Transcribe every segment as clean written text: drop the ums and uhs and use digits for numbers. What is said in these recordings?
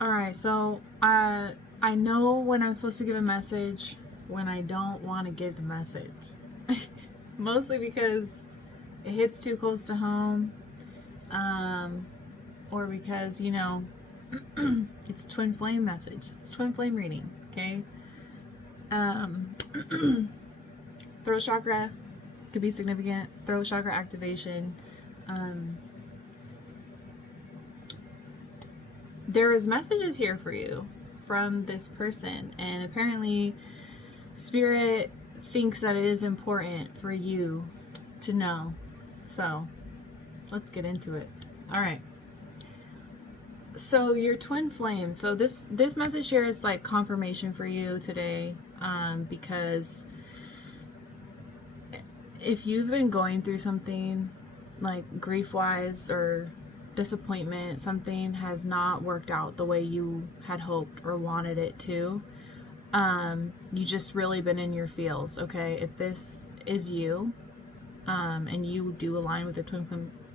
All right, so I know when I'm supposed to give a message when I don't want to give the message. Mostly because it hits too close to home, um, or because, it's twin flame message. It's twin flame reading, okay? Um, throat chakra could be significant. Throat chakra activation. Um, there is messages here for you from this person, and apparently spirit thinks that it is important for you to know. So let's get into it. All right, so your twin flame. So this message here is like confirmation for you today, because if you've been going through something like grief wise or disappointment, something has not worked out the way you had hoped or wanted it to, you just really been in your feels. Okay, if this is you, and you do align with the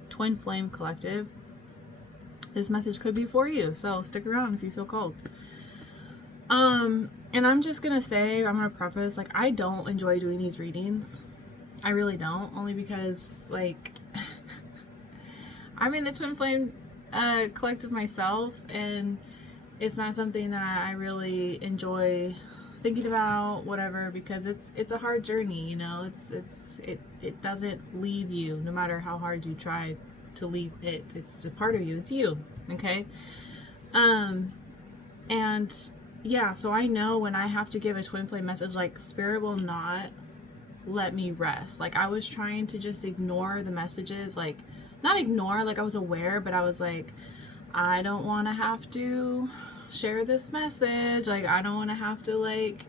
twin flame collective, this message could be for you, so stick around if you feel called. And I'm just gonna say, I'm gonna preface, like, I don't enjoy doing these readings. I really don't, only because, like, I'm in the twin flame collective myself, and it's not something that I really enjoy thinking about, whatever, because it's a hard journey, it doesn't leave you no matter how hard you try to leave it. It's a part of you. It's you, okay? And yeah, so I know when I have to give a twin flame message, like, spirit will not let me rest. Like, I was trying to just ignore the messages, like, not ignore, like, I was aware, but I was like, I don't want to have to share this message, like, I don't want to have to, like,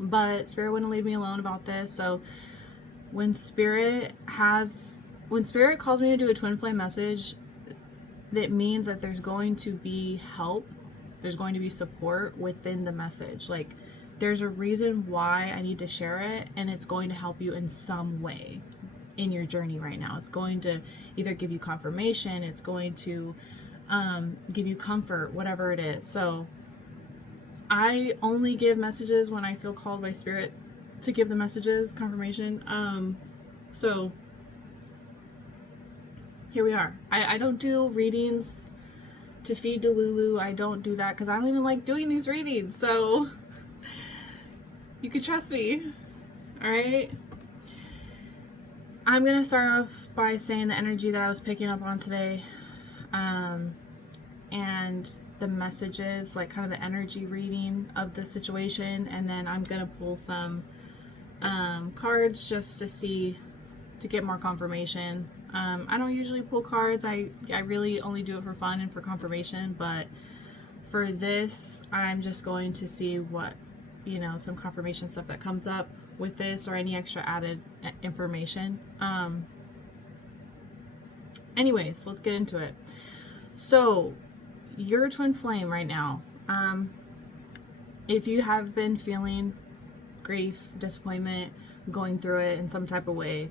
but spirit wouldn't leave me alone about this. So when spirit calls me to do a twin flame message, that means that there's going to be help, there's going to be support within the message. Like, there's a reason why I need to share it, and it's going to help you in some way in your journey right now. It's going to either give you confirmation, it's going to give you comfort, whatever it is. So I only give messages when I feel called by spirit to give the messages, confirmation. So here we are. I don't do readings to feed Delulu. I don't do that because I don't even like doing these readings. So you can trust me. All right. I'm going to start off by saying the energy that I was picking up on today, and the messages, like kind of the energy reading of the situation, and then I'm going to pull some cards just to get more confirmation. I don't usually pull cards. I really only do it for fun and for confirmation, but for this, I'm just going to see what, some confirmation stuff that comes up with this, or any extra added information. Anyways, let's get into it. So your twin flame right now, if you have been feeling grief, disappointment, going through it in some type of way,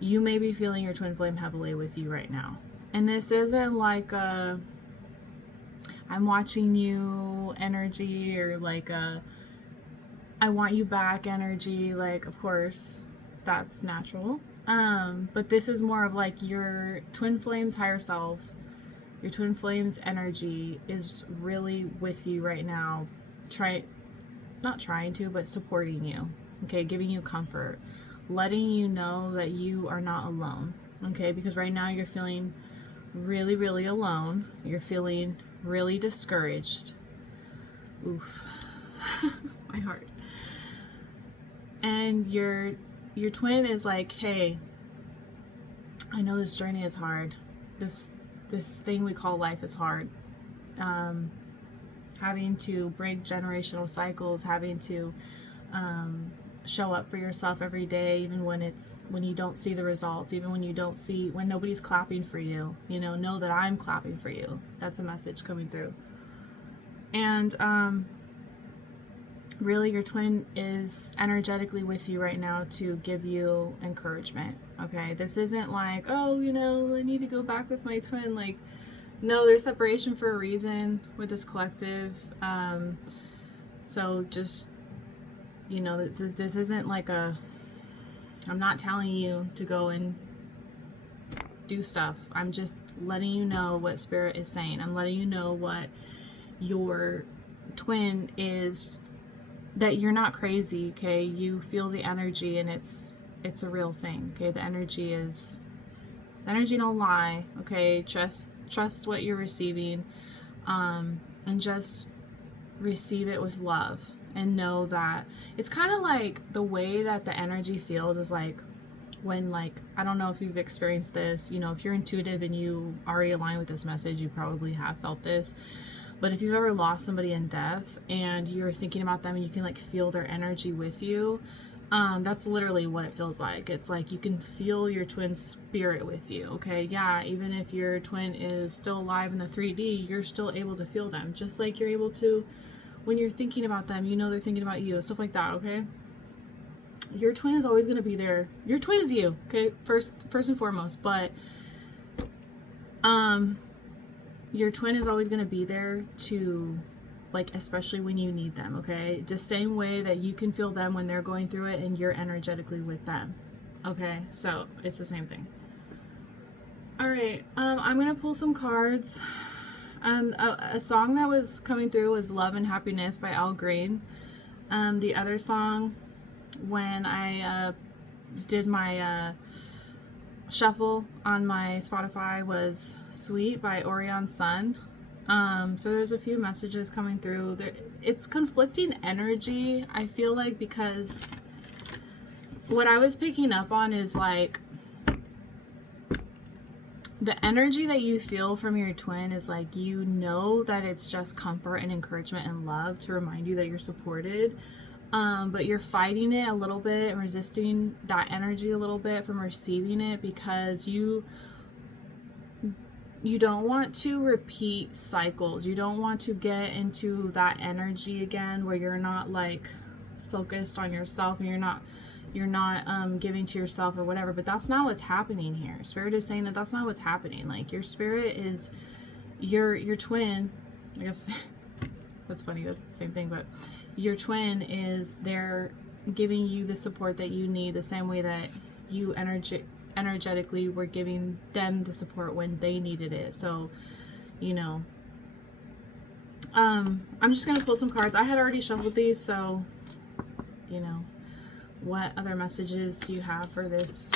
you may be feeling your twin flame heavily with you right now. And this isn't like a I'm watching you energy, or like a I want you back energy. Like, of course, that's natural. But this is more of like your twin flame's higher self, your twin flame's energy is really with you right now, not trying to, but supporting you, okay, giving you comfort, letting you know that you are not alone, okay, because right now you're feeling really, really alone. You're feeling really discouraged. Oof. My heart. And your twin is like, hey, I know this journey is hard. This thing we call life is hard. Having to break generational cycles, having to show up for yourself every day, even when you don't see the results, even when nobody's clapping for you, know that I'm clapping for you. That's a message coming through. And really, your twin is energetically with you right now to give you encouragement. Okay, this isn't like, oh, I need to go back with my twin. Like, No, there's separation for a reason with this collective. So just, you know, this isn't like a, I'm not telling you to go and do stuff. I'm just letting you know what Spirit is saying. I'm letting you know what your twin is, that you're not crazy, okay? You feel the energy, and it's a real thing, okay? The energy don't lie, okay? Trust what you're receiving, and just receive it with love, and know that it's kind of like the way that the energy feels is like when, like, I don't know if you've experienced this, you know, if you're intuitive and you already align with this message, you probably have felt this. But if you've ever lost somebody in death and you're thinking about them and you can like feel their energy with you, that's literally what it feels like. It's like you can feel your twin spirit with you, okay? Yeah, even if your twin is still alive in the 3D, you're still able to feel them. Just like you're able to, when you're thinking about them, you know they're thinking about you, stuff like that, okay? Your twin is always going to be there. Your twin is you, okay? First and foremost, but your twin is always going to be there to, like, especially when you need them, okay? The same way that you can feel them when they're going through it and you're energetically with them, okay? So it's the same thing. All right, I'm going to pull some cards. A song that was coming through was Love and Happiness by Al Green. The other song, when I did my shuffle on my Spotify, was Sweet by Orion Sun. So there's a few messages coming through. It's conflicting energy, I feel like, because what I was picking up on is like the energy that you feel from your twin is like, you know that it's just comfort and encouragement and love to remind you that you're supported. But you're fighting it a little bit and resisting that energy a little bit from receiving it because you don't want to repeat cycles. You don't want to get into that energy again where you're not like focused on yourself and you're not giving to yourself or whatever. But that's not what's happening here. Spirit is saying that that's not what's happening. Like, your spirit is your twin, I guess. That's funny, that's the same thing, but your twin is there giving you the support that you need, the same way that you energetically were giving them the support when they needed it. So, you know, I'm just gonna pull some cards. I had already shuffled these, so, you know, what other messages do you have for this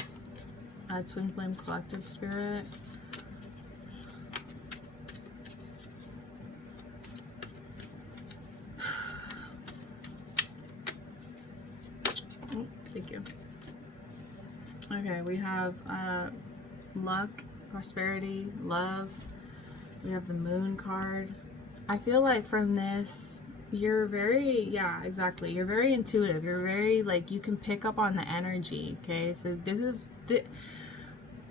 twin flame collective spirit? Oh, thank you. Okay, we have luck, prosperity, love. We have the moon card. I feel like from this, you're very, yeah, exactly. You're very intuitive. You're very, like, you can pick up on the energy, okay? So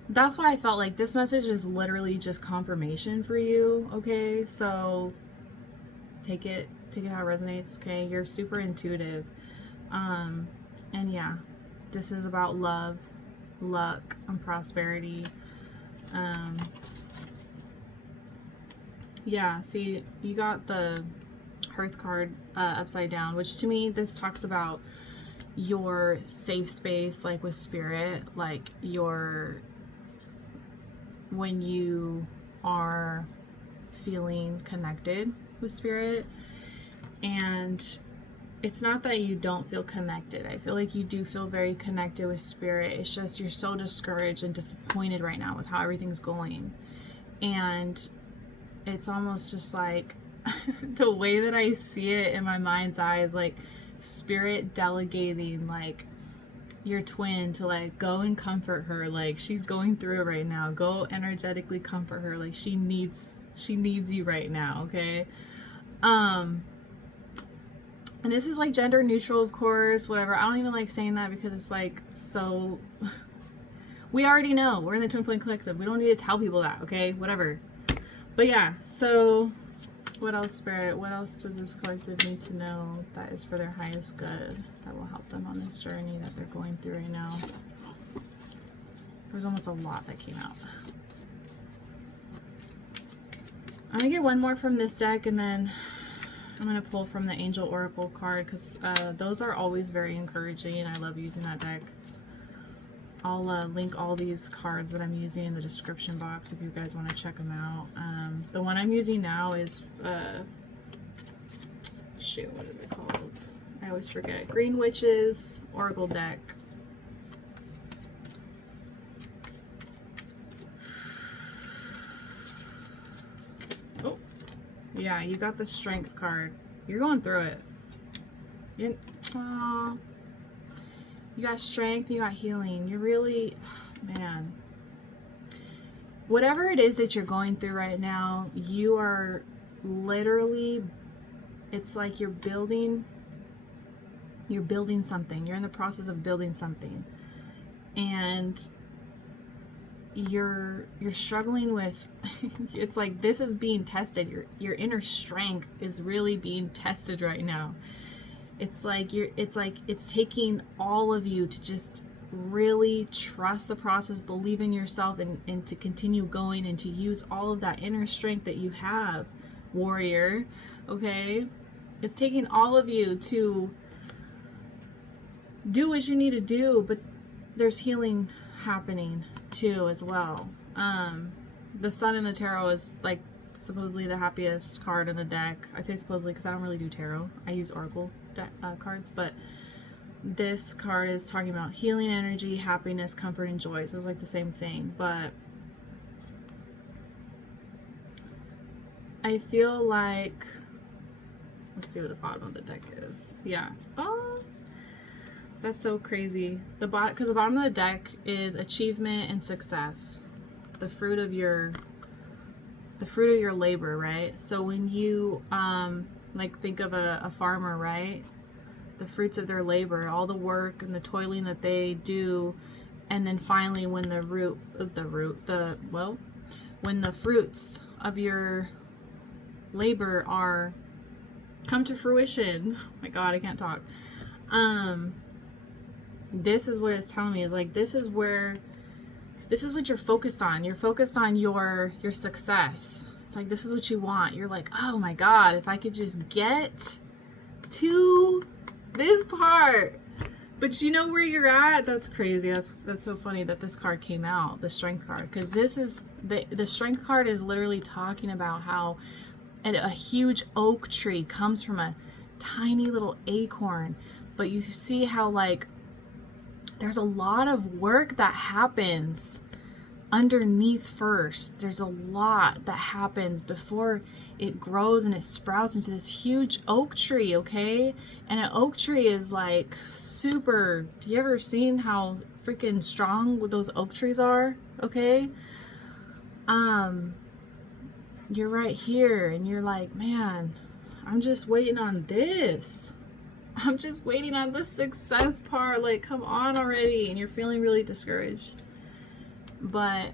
that's why I felt like this message is literally just confirmation for you, okay? So take it how it resonates, okay? You're super intuitive. And yeah, this is about love, luck, and prosperity. Yeah, see, you got the Hearth card upside down, which to me, this talks about your safe space, like with spirit, like when you are feeling connected with spirit. And it's not that you don't feel connected. I feel like you do feel very connected with spirit. It's just you're so discouraged and disappointed right now with how everything's going. And it's almost just like the way that I see it in my mind's eye is like spirit delegating like your twin to like go and comfort her. Like, she's going through it right now. Go energetically comfort her. Like, she needs you right now, okay? And this is like gender neutral, of course, whatever. I don't even like saying that because it's like, so we already know. We're in the Twin Flame Collective. We don't need to tell people that, okay? Whatever. But yeah, so what else, Spirit? What else does this collective need to know that is for their highest good, that will help them on this journey that they're going through right now? There's almost a lot that came out. I'm gonna get one more from this deck, and then I'm gonna pull from the Angel Oracle card, because those are always very encouraging and I love using that deck. I'll link all these cards that I'm using in the description box if you guys want to check them out. The one I'm using now is, shoot, what is it called? I always forget. Green Witches Oracle deck. Oh, yeah, you got the Strength card. You're going through it. Aww. You got strength, you got healing. You're really, man. Whatever it is that you're going through right now, you are literally, it's like you're building something. You're in the process of building something. And you're struggling with, it's like this is being tested. Your inner strength is really being tested right now. It's like it's taking all of you to just really trust the process, believe in yourself, and to continue going, and to use all of that inner strength that you have, warrior. Okay? It's taking all of you to do what you need to do, but there's healing happening too as well. The Sun in the tarot is like supposedly the happiest card in the deck. I say supposedly because I don't really do tarot. I use oracle cards, but this card is talking about healing energy, happiness, comfort, and joy. So it's like the same thing, but I feel like, let's see what the bottom of the deck is. Yeah. Oh, that's so crazy. Because the bottom of the deck is achievement and success, the fruit of your labor, right? So when you like think of a farmer, right? The fruits of their labor, all the work and the toiling that they do, and then finally when when the fruits of your labor come to fruition. Oh my God, I can't talk. This is what it's telling me, is like this is what you're focused on. You're focused on your success. It's like this is what you want. You're like, oh my God, if I could just get to this part. But you know where you're at? That's crazy. That's so funny that this card came out, the Strength card, because this is the Strength card is literally talking about how a huge oak tree comes from a tiny little acorn, but you see how like there's a lot of work that happens underneath first. There's a lot that happens before it grows and it sprouts into this huge oak tree, okay? And an oak tree is like super, do you ever seen how freaking strong those oak trees are? Okay? You're right here and you're like, man, I'm just waiting on this. I'm just waiting on the success part. Like, come on already. And you're feeling really discouraged. But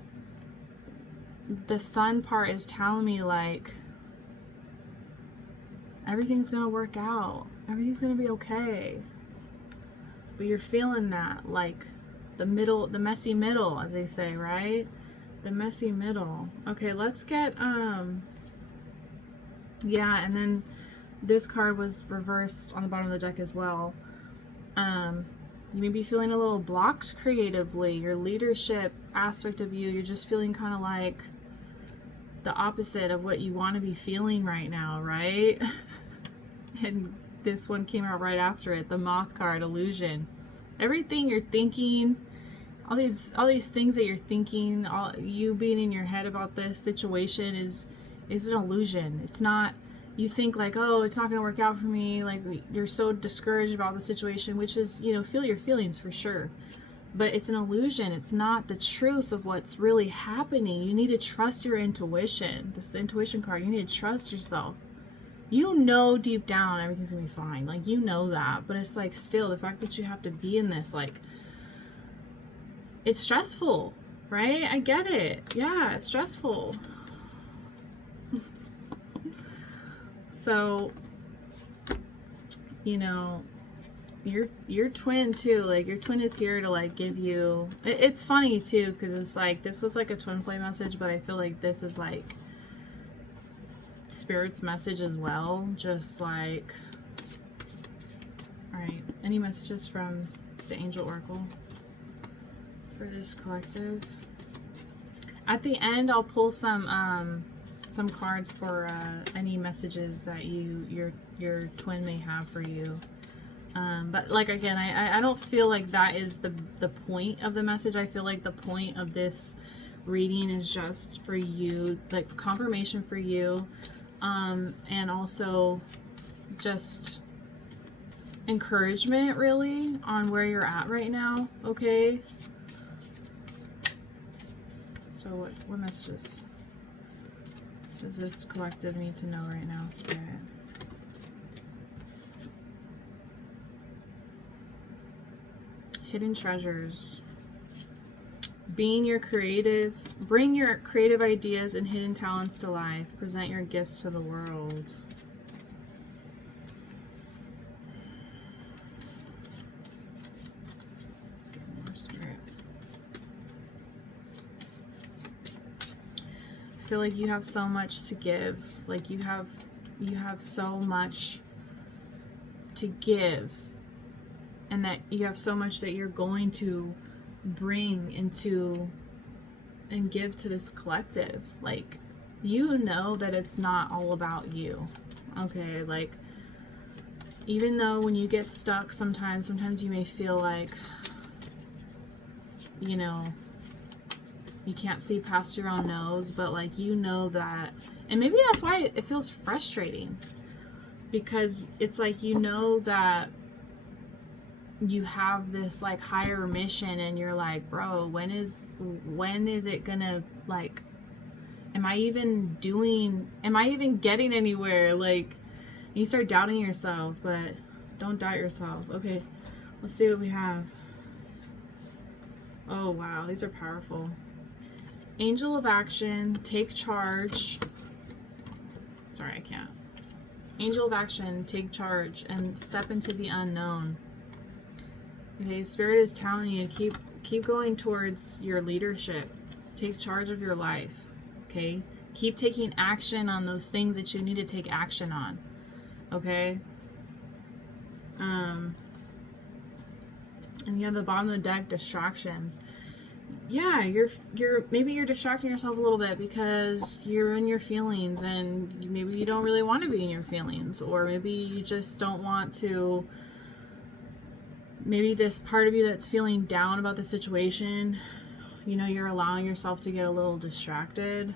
the Sun part is telling me like everything's gonna work out. Everything's gonna be okay. But you're feeling that, like the messy middle, as they say, right? The messy middle. Okay, let's get yeah, and then this card was reversed on the bottom of the deck as well. You may be feeling a little blocked creatively. Your leadership aspect of you're just feeling kind of like the opposite of what you want to be feeling right now, right? And this one came out right after it, the Moth card, illusion. Everything you're thinking, all these things that you're thinking, all you being in your head about this situation is an illusion. It's not. You think like, oh, it's not going to work out for me. Like you're so discouraged about the situation, which is, feel your feelings for sure. But it's an illusion. It's not the truth of what's really happening. You need to trust your intuition. This is the intuition card. You need to trust yourself. You know deep down everything's going to be fine. Like, you know that. But it's like still the fact that you have to be in this, like, it's stressful, right? I get it. Yeah, it's stressful. So, your twin too, like your twin is here to like give you, it's funny too, because it's like, this was like a twin flame message, but I feel like this is like, Spirit's message as well. Just like, all right, any messages from the Angel Oracle for this collective? At the end, I'll pull some cards for any messages that your twin may have for you. But like, again, I don't feel like that is the point of the message. I feel like the point of this reading is just for you, like confirmation for you, and also just encouragement really on where you're at right now. Okay, so what messages does this collective need to know right now, Spirit? Hidden treasures. Bring your creative ideas and hidden talents to life. Present your gifts to the world. Let's get more, Spirit. I feel like you have so much to give. Like you have so much to give. And that you have so much that you're going to bring into and give to this collective. Like, you know that it's not all about you. Okay, like, even though when you get stuck sometimes you may feel like, you know, you can't see past your own nose, but like, you know that, and maybe that's why it feels frustrating, because it's like, you know that you have this like higher mission, and you're like, bro, when is it gonna, like, am I even getting anywhere? Like, you start doubting yourself, but don't doubt yourself. Okay, let's see what we have. Oh wow, these are powerful. Angel of action, take charge. Sorry, I can't. Angel of action, take charge and step into the unknown. Okay, Spirit is telling you to keep going towards your leadership. Take charge of your life. Okay? Keep taking action on those things that you need to take action on. Okay? And you have the bottom of the deck, distractions. Yeah, maybe you're distracting yourself a little bit because you're in your feelings, and maybe you don't really want to be in your feelings, or maybe you just don't want to. Maybe this part of you that's feeling down about the situation, you know, you're allowing yourself to get a little distracted.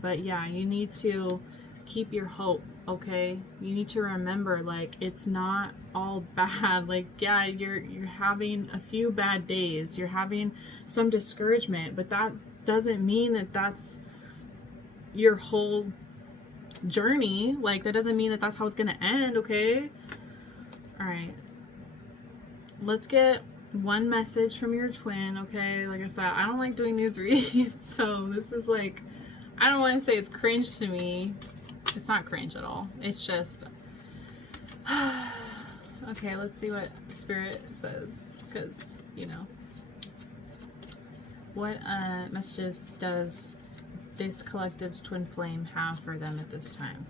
But yeah, you need to keep your hope, okay? You need to remember, like, it's not all bad. Like, yeah, you're having a few bad days. You're having some discouragement, but that doesn't mean that that's your whole journey. Like, that doesn't mean that that's how it's going to end, okay? All right. Let's get one message from your twin, okay? Like I said, I don't like doing these reads, so this is like, I don't want to say it's cringe to me. It's not cringe at all. It's just, okay, let's see what Spirit says, because, you know, what messages does this collective's twin flame have for them at this time?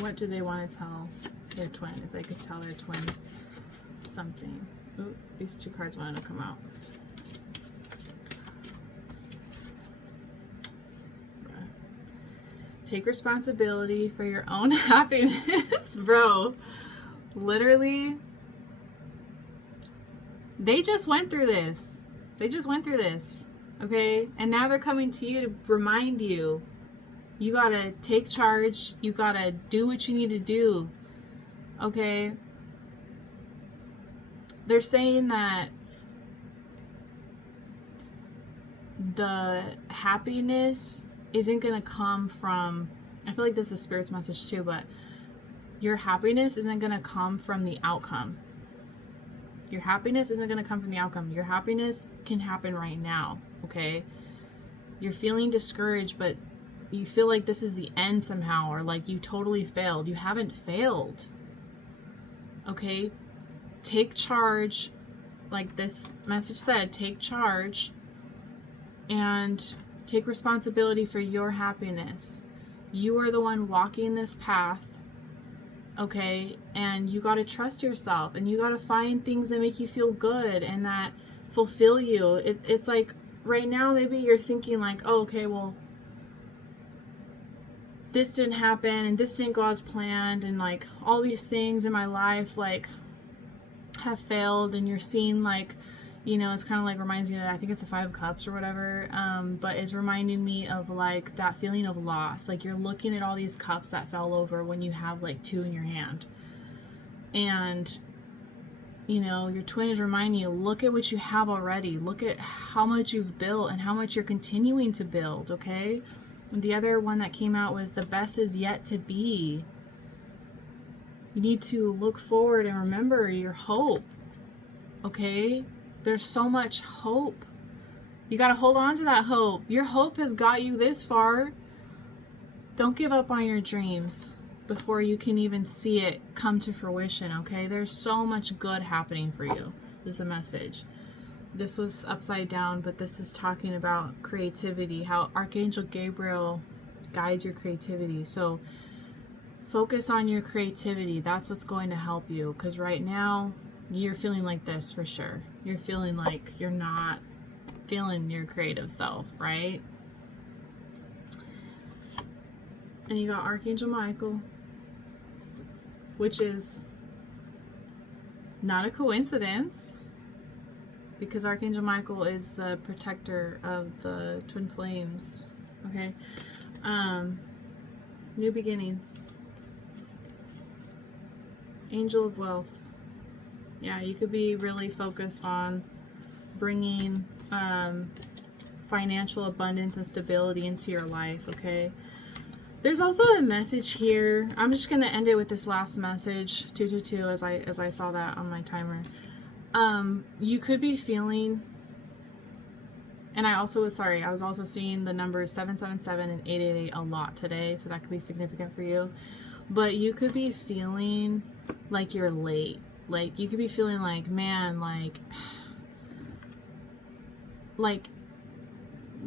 What do they want to tell their twin, if they could tell their twin something? Ooh, these two cards wanted to come out. Take responsibility for your own happiness. Bro, literally, they just went through this. Okay? And now they're coming to you to remind you, you gotta take charge. You gotta do what you need to do. Okay? They're saying that the happiness isn't gonna come from, I feel like this is Spirit's message too, but your happiness isn't gonna come from the outcome. Your happiness isn't gonna come from the outcome. Your happiness can happen right now, okay? You're feeling discouraged, but you feel like this is the end somehow, or like you totally failed. You haven't failed. Okay? Take charge. Like this message said, take charge and Take responsibility for your happiness. You are the one walking this path, okay? And you got to trust yourself, and you got to find things that make you feel good and that fulfill you. It's like right now, maybe you're thinking like, oh, okay, well, this didn't happen and this didn't go as planned, and like all these things in my life like have failed, and you're seeing like, you know, it's kind of like reminds me of, I think it's the 5 cups or whatever, but it's reminding me of like that feeling of loss. Like you're looking at all these cups that fell over when you have like 2 in your hand, and you know, your twin is reminding you, look at what you have already, look at how much you've built and how much you're continuing to build, okay? And the other one that came out was the best is yet to be. You need to look forward and remember your hope, okay? There's so much hope. You got to hold on to that hope. Your hope has got you this far. Don't give up on your dreams before you can even see it come to fruition, okay? There's so much good happening for you, is the message. This was upside down, but this is talking about creativity, how Archangel Gabriel guides your creativity. So focus on your creativity. That's what's going to help you, because right now you're feeling like this for sure. You're feeling like you're not feeling your creative self, right? And you got Archangel Michael, which is not a coincidence, because Archangel Michael is the protector of the twin flames, okay? New beginnings. Angel of wealth. Yeah, you could be really focused on bringing financial abundance and stability into your life, okay? There's also a message here. I'm just going to end it with this last message, 222, as I saw that on my timer. You could be feeling, and I was also seeing the numbers 777 and 888 a lot today, so that could be significant for you. But you could be feeling like you're late. Like you could be feeling like, man, like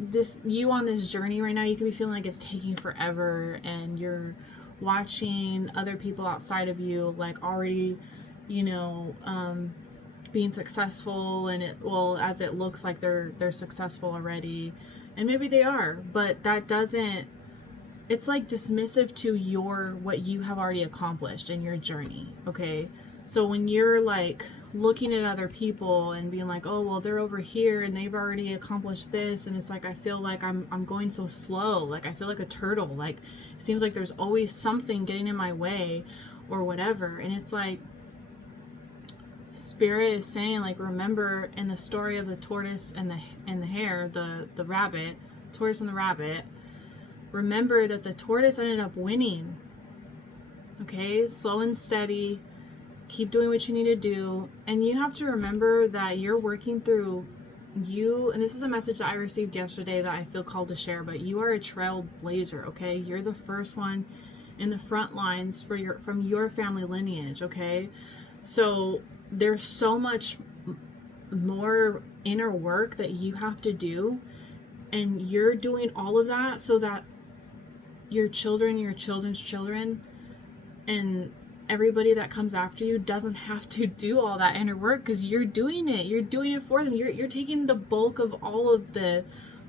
this, you on this journey right now, you could be feeling like it's taking forever, and you're watching other people outside of you like already, you know, being successful, and as it looks like they're successful already, and maybe they are, but that doesn't, it's like dismissive to what you have already accomplished in your journey, okay? So when you're like looking at other people and being like, oh, well, they're over here and they've already accomplished this, and it's like, I feel like I'm going so slow, like I feel like a turtle, like it seems like there's always something getting in my way or whatever. And it's like Spirit is saying, like, remember in the story of the tortoise and the hare, the rabbit, tortoise and the rabbit, remember that the tortoise ended up winning. Okay, slow and steady, keep doing what you need to do, and you have to remember that you're working through you, and this is a message that I received yesterday that I feel called to share, but you are a trailblazer, okay? You're the first one in the front lines from your family lineage, okay? So there's so much more inner work that you have to do, and you're doing all of that so that your children, your children's children, and everybody that comes after you doesn't have to do all that inner work, because you're doing it for them. You're taking the bulk of all of the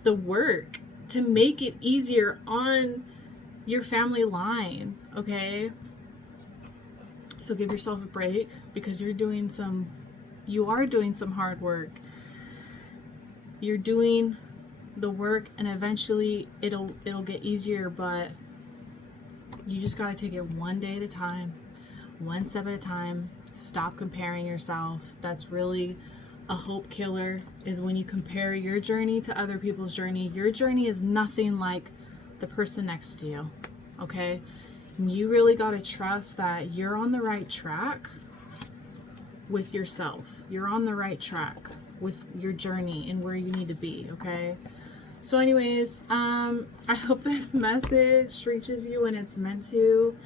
work to make it easier on your family line, okay? So give yourself a break, because you are doing some hard work. You're doing the work, and eventually it'll get easier, but you just got to take it one day at a time, one step at a time. Stop comparing yourself. That's really a hope killer, is when you compare your journey to other people's journey. Your journey is nothing like the person next to you, okay? You really got to trust that you're on the right track with yourself. You're on the right track with your journey and where you need to be, okay? So anyways, I hope this message reaches you when it's meant to.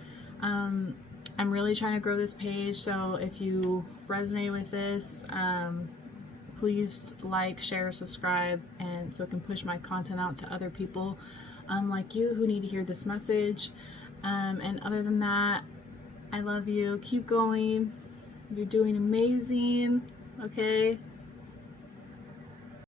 I'm really trying to grow this page, so if you resonate with this, Please like, share, subscribe, and so it can push my content out to other people like you who need to hear this message. And other than that, I love you. Keep going. You're doing amazing. Okay?